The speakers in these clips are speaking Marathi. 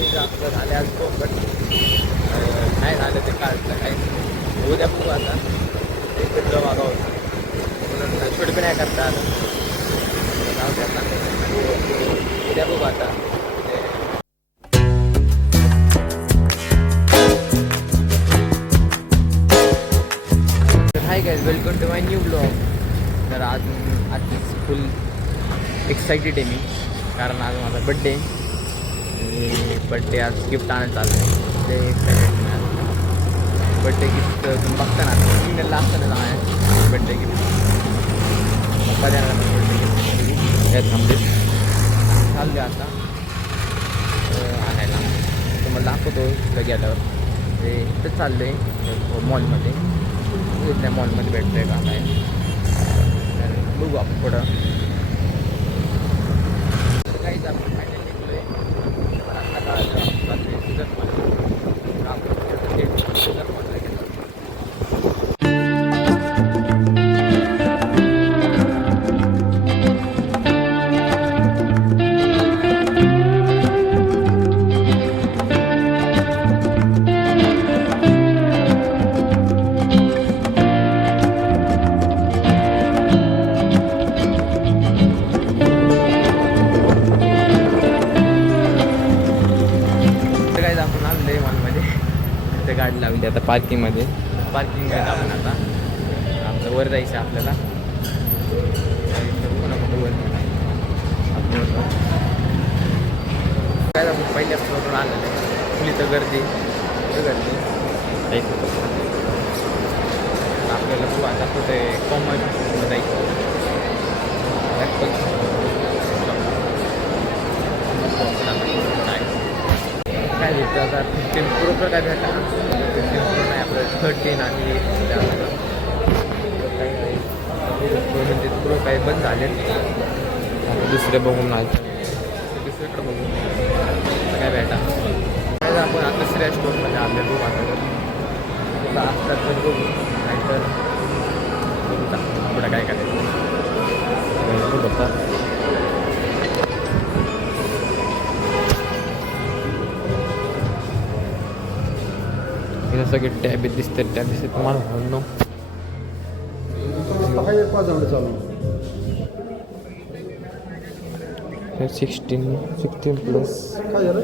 काही आपलं झाले आज कोकण नाही झालं ते काढलं काही उद्या बघू आता इकडलं मागा होतं म्हणून छोडपी नाही करता आलं जाऊ दे आता उद्या बघू आता. Hi guys, welcome to my new blog. तर आज फुल एक्साइटेड आहे मी कारण आज माझा बड्डे बड्डे आज गिफ्ट आणायचं चाललं ते एक्साइटेड मी आज बड्डे गिफ्ट तुम्ही बघता ना सिंगलला असतं ना बड्डे गिफ्ट पप्पा द्यायला बड्डे गिफ्ट हे थांबले चालले आता आणायला तुम्हाला दाखवतो तिथं गेल्यावर ते इथं चाललं आहे मॉलमध्ये त्या मॉलमध्ये भेटतोय का काय बघू आपण पुढं काहीच आपण फायनल निघलोय गाडी लावली आता पार्किंगमध्ये आपण आता आपलं वर जायचं आपल्याला काय आपण पहिल्या फ्लोरवर आलेलं आहे फुली तर गर्दी आपल्याला खूप आता कुठे कॉमर्स जायचं काय भेटतं आता 15 प्रो काय भेटा 15 प्रो नाही आपलं 13 आणि म्हणजे प्रो काही बंद झाले दुसरे बघून नाही दुसरीकडे बघून काय भेटा काय आपण आता दुसऱ्या स्टोरमध्ये आपल्या बघू आता असतात तर बघू नाहीतर पुढं काय करायचं होता. सगळे टॅबेत दिसतात टॅबेत तुम्हाला म्हणून 16 प्लस काय झालं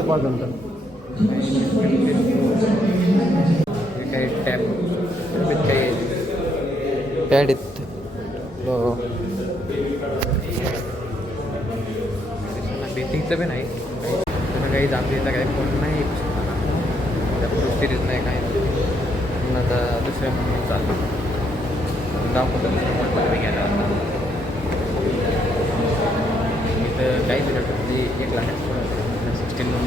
16 काही टॅब काही पॅड आहेत बेसिंगचं पण आहे त्यांना काही आपल्या काही फोन नाही त्या प्रो सिरीज नाही काही म्हणून आता दुसऱ्या फोन चाललं दाखवतो दुसऱ्या फोनमध्ये घ्यायला आता इथं काही दिलं 1 लाख 16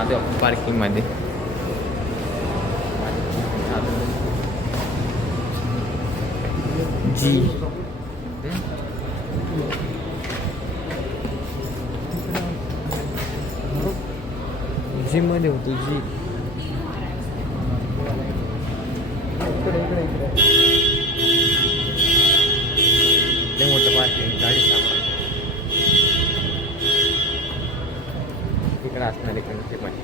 आधी आपण पार्किंगमध्ये जी जिममध्ये होतो जी लय मोठं पार्किंग गाडी सामान इकडे असणार इकडे पण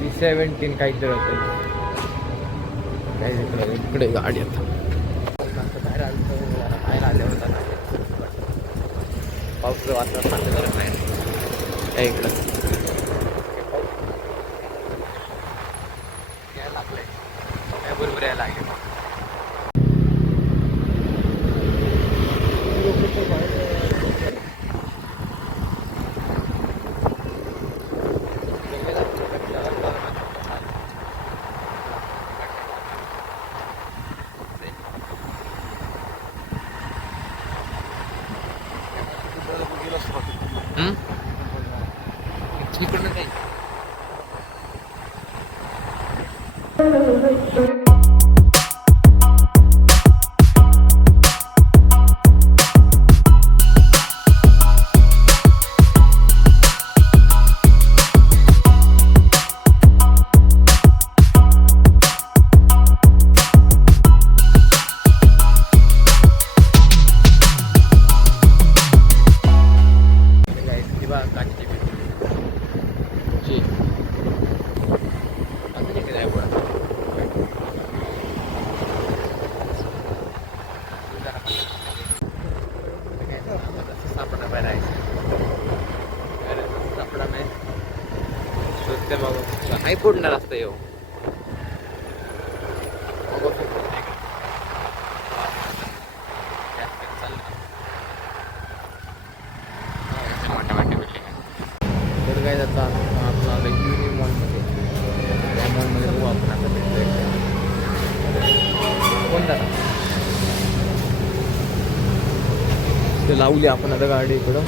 C17 काहीतरी होतं काही इकडे गाडी आता बाहेर आलं होता ना पाऊस वातावरण चांगलं करत नाही काय इकडं यायला लागलंय काय बरोबर यायला लागेल इकडनं काही नाही फोडणार असतं येऊ तर काय जातं आपण आलं युनि मॉलमध्ये त्या मॉलमध्ये बघू आपण आता भेटतोय कोण झाला ते लावली आपण आता गाडी इकडं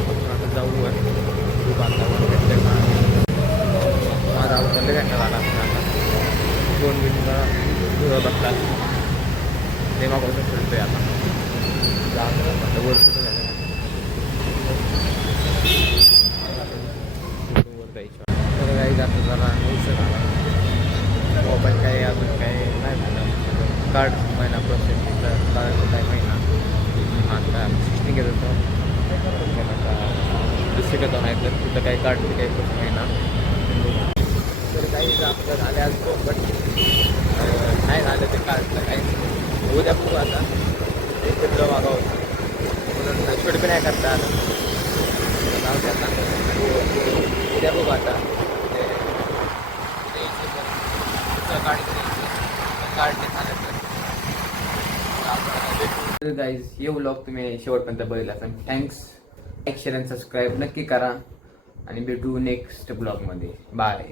आपण आता जाऊ खूप अंदावर भेटतोय का माझा अवतरले घंटा झाला आपण आता 2 मिनिटं बसला ते मागवून फिरतोय आता वर कुठं झालं वर जायचं तर काही जातं जरा उशीर आला मोबाईल काही अजून काही नाही झालं कार्ड महिना प्रोसेसिंगचा कार्ड काय महिना आता सिस्टिंग घेत होतो आता दुसरीकडे नाही तर तिथं काही कार्डची काही प्रोसेस महिना तर काही आपलं झाले आज बट नाही झालं ते कार्डचं काही उद्या बघू आता एकत्र मागावं म्हणून छोटं नाही करता आलं उद्या बघू आता गाईज हे व्लॉग तुम्ही शेवटपर्यंत बघितला असेल थँक्स लाईक शेअर आणि सबस्क्राईब नक्की करा आणि भेटू नेक्स्ट ब्लॉगमध्ये बाय